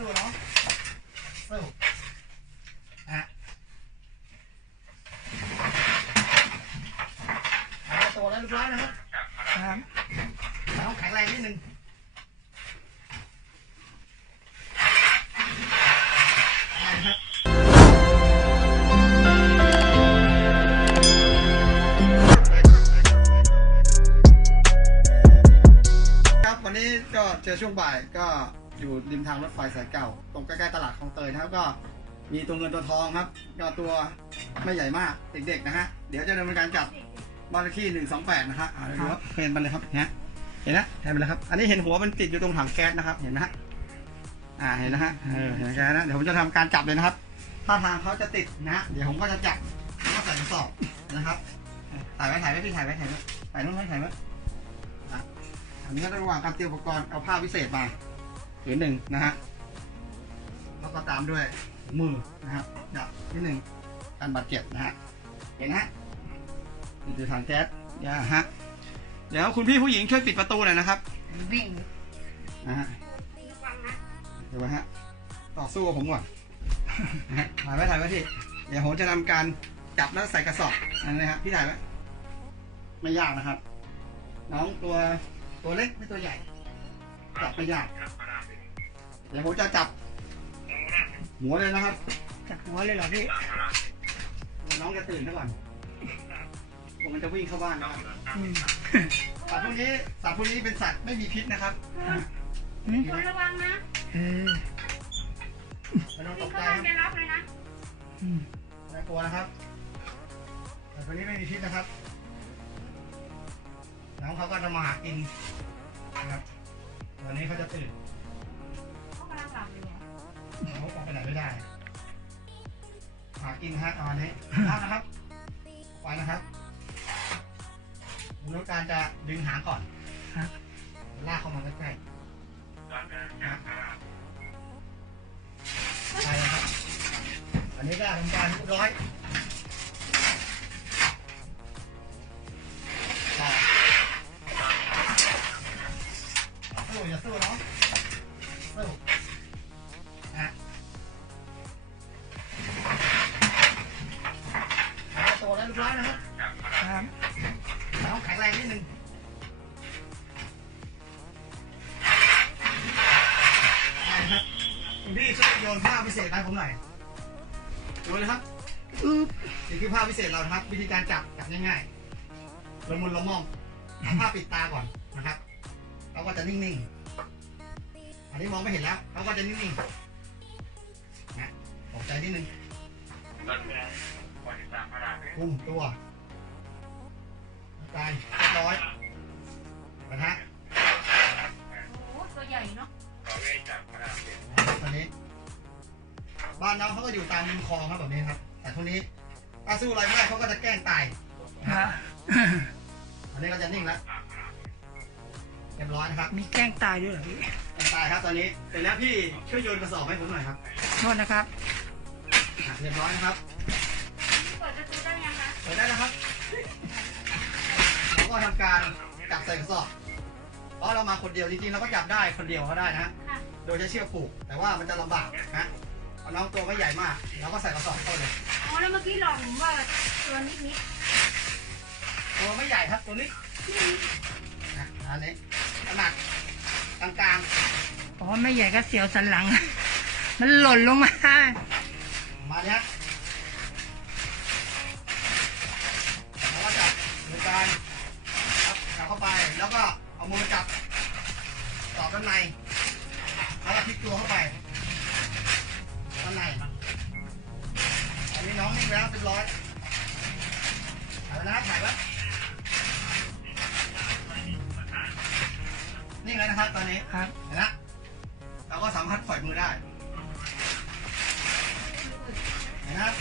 สู้เนาะสู้อะตัวแล้วเรียบร้อยนะครับครับต้องแข็งแรงนิดนึงครับวันนี้ก็เจอช่วงบ่ายก็ อยู่ริมทางรถไฟสายเก่า ตรงใกล้ๆตลาดคลองเตยนะครับ ก็มีตัวเงินตัวทองครับ ก็ตัวไม่ใหญ่มากเด็กๆนะฮะ เดี๋ยวจะดำเนินการจับบ้านเลขที่หนึ่งสองแปดนะฮะอ่าเดี๋ยวดูครับเพลนไปเลยครับเนี่ยเห็นนะแทนไปเลยครับ อันนี้เห็นหัวมันติดอยู่ตรงถังแก๊สนะครับ เห็นไหมฮะ อ่า เห็นนะฮะ เออ เห็นแก๊สนะ เดี๋ยวผมจะทำการจับเลยนะครับ ถ้าทางเขาจะติดนะฮะ เดี๋ยวผมก็จะจับแล้วก็ใส่กระสอบนะครับ ถ่ายไว้ถ่ายไว้พี่ถ่ายไว้ถ่ายไว้ถ่ายนู้นไว้ถ่ายไว้อะอันนี้ก็ระหว่างการเตรียมอุปกรณ์เอาผ้าพิเศษมา ผืนหนึ่งนะฮะแล้วก็ตามด้วยมือนะครับจับที่หนึ่งการบาดเจ็บนะฮะเห็นนะฮะนี่คือถังแก๊สยาฮะเดี๋ยวคุณพี่ผู้หญิงช่วยปิดประตูหน่อยนะครับวิ่งนะฮะเดี๋ยวไว้ฮะต่อสู้กับผมก่อนนะฮะถ่ายไว้ถ่ายไว้ที่เดี๋ยวผมจะทำการจับแล้วใส่กระสอบอันนี้ครับพี่ถ่ายไว้ไม่ยากนะครับ น้องตัวตัวเล็กไม่ตัวใหญ่จับไม่ยาก เดี๋ยวผมจะจับ หัวเลยนะครับจากหัวเลยเหรอพี่เดี๋ยวน้องจะตื่นซะก่อนผมมันจะวิ่งเข้าบ้านนะครับอืมสัตว์พวกนี้สัตว์พวกนี้เป็นสัตว์ไม่มีพิษนะครับอืมคุณระวังนะเออไม่ต้องตวิ่งกเข้าใจบ้านครับจะรับเลยนะ อืมน่ากลัวนะครับแต่ตัวนี้ไม่มีพิษนะครับ น้องเขาก็จะมาหากินนะครับ วันนี้เขาจะตื่น ไปไหนไม่ได้ หากินฮะอาอันนี้ลากนะครับไปนะครับคุณต้องการจะดึงหางก่อนลากเข้ามาใกล้ๆนะไปนะครับ อันนี้ก็ทำการเรียบร้อย รียบร้อยนะครับครับเราต้องแข็งแรงนิดนึงได้ครับคุณพี่ช่วยโยนผ้าพิเศษให้ผมหน่อยโยนเลยครับอึ๊บนี่คือผ้าพิเศษเรานะครับ วิธีการจับจับง่ายๆละมุนละม่อมเอาผ้าปิดตาก่อนนะครับเขาก็จะนิ่งๆ อันนี้มองไม่เห็นแล้วเขาก็จะนิ่งๆนะตกใจนิดนึง คุมตัวการเรียบร้อยนะฮะโอ้โหตัวใหญ่เนาะตอนนี้ บ้านน้องเขาก็อยู่ตามริมคลองครับแบบนี้ครับ แต่ทุกนี้ถ้าสู้อะไรไม่ได้เขาก็จะแกล้งตายนะฮะฮะอันนี้ก็จะนิ่งแล้วเรียบร้อยนะครับ มีแกล้งตายด้วยเหรอพี่แกล้งตายครับตอนนี้เสร็จแล้วพี่ช่วยโยนกระสอบให้ผมหน่อยครับโทษนะครับอะเรียบร้อยนะครับ เปิดประตูได้ยังคะเปิดได้แล้วครับเราก็ทำการจับใส่กระสอบ เพราะเรามาคนเดียวจริงๆเราก็จับได้คนเดียวก็ได้นะฮะ ค่ะโดยใช้เชือกผูก แต่ว่ามันจะลำบากนะเอาน้องตัวไม่ใหญ่มาก เราก็ใส่กระสอบเข้าเลย อ๋อแล้วเมื่อกี้หลอกผมว่าตัวนิดนิดตัวไม่ใหญ่ครับตัวนี้นะอันนี้ขนาดกลางอ๋อไม่ใหญ่ก็เสียวสันหลัง มันหล่นลงมา ๆ มาเนี้ยแล้ การครับจับเข้าไปแล้วก็เอามือจับตอบด้านในแล้วก็พลิกตัวเข้าไปด้านในอันนี้น้องนิ่งแล้วเรียบร้อยถ่ายไว้นะครับถ่ายไว้นิ่งแล้วนะครับตอนนี้ครับเห็นนะเราก็สามารถปล่อยมือได้เห็นนะครับ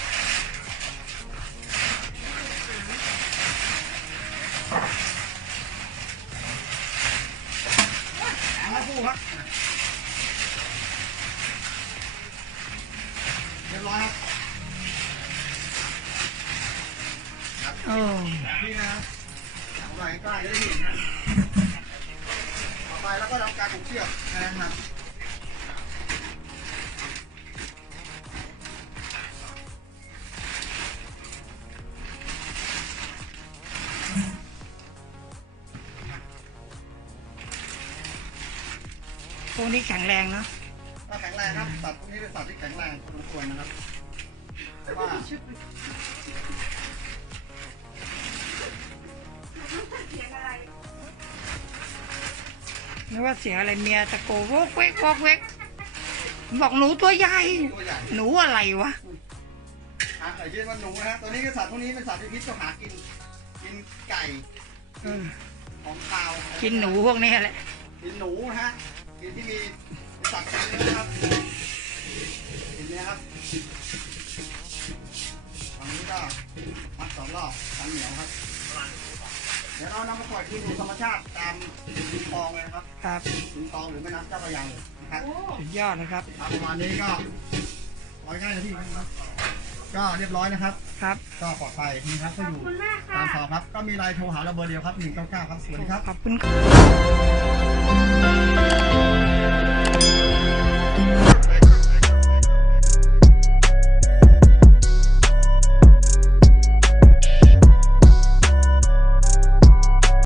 ร้อยครับโอ้นี่นะเองไปป้ายได้เห็นนะเอไปแล้วก็ทำการผูกเชือกนะครับพวกนี้แข็งแรงเนาะ ก็แข็งแรงครับสัตว์พวกนี้เป็นสัตว์ที่แข็งแรงพอสมควรนะครับแต่ว่าเสียงอะไรนึกว่าเสียงอะไรเมียตะโกนวอกเวกวอกเวกบอกหนูตัวใหญ่ ตัวใหญ่หนูอะไรวะอะไอ้เช่นว่าหนูนะฮะตัวนี้คือสัตว์พวกนี้เป็นสัตว์ที่พิษก็หากิน กินไก่เออของคาวกินหนูพวกนี้แหละ กินหนูนะฮะกินที่มีสั ตว์กินเนื้อนะครับกินเนี้ยครับฝั่งนี้ก็มัดสองรอบทำเหนียวครับ เดี๋ยวเรานำมาปล่อยคืนสู่ธรรมชาติตามดินคลองเลยนะครับครับดินคลองหรือแม่น้ำเจ้าพระยาเลยนะครับโอ้สุดยอดนะครับเอาประมาณนี้ก็ร้อยง่ายนะพี่ครับ ก็เรียบร้อยนะครับ ครับ ก็ปลอดภัยนะครับก็ขอบอยู่คุณมากตาค่ะมสอบครับ ก็มีไลน์โทรหาเราเบอร์เดียวครับ199ครับสวัสดีครับขอบคุณครับ